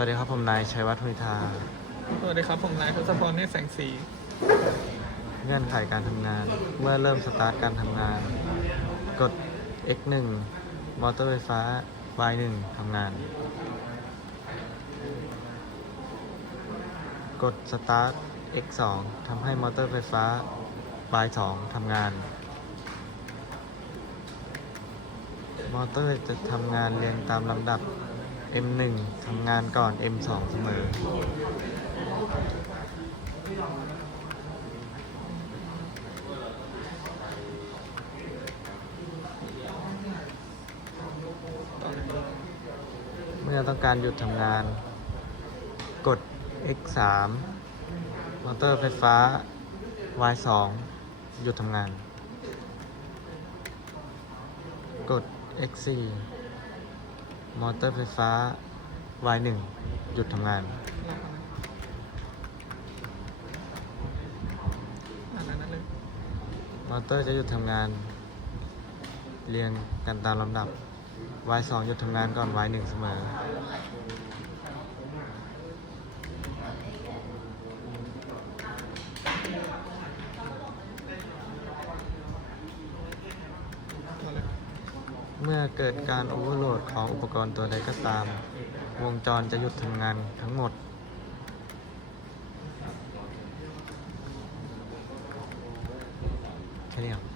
วัสดีครับผมนายชัยวัฒน์พุทธาสวัสดีครับผมนายทศพรเนตรแสงสีเงื่อนไขการทำงาน เมื่อเริ่มสตาร์ทการทำงาน กด X1 มอเตอร์ไฟฟ้า Y1 ทำงาน กดสตาร์ท X2 ทำให้มอเตอร์ไฟฟ้า Y2 ทำงาน มอเตอร์จะทำงานเรียงตามลำดับ M1 ทำงานก่อน M2 เสมอ เมื่อต้องการหยุดทำงาน กด X3 มอเตอร์ไฟฟ้า Y2 หยุดทำงาน กด X4 มอเตอร์ไฟฟ้า Y1 หยุดทำงานอ่าน อันนั้นเลยมอเตอร์จะหยุดทำงาน เรียงกันตามลำดับ Y2 หยุดทำงานก่อน Y1 เสมอ เอาเลย เมื่อเกิดการโอเวอร์โหลดของอุปกรณ์ตัวใดก็ตาม วงจรจะหยุดทำงานทั้งหมดแค่นี้ครับ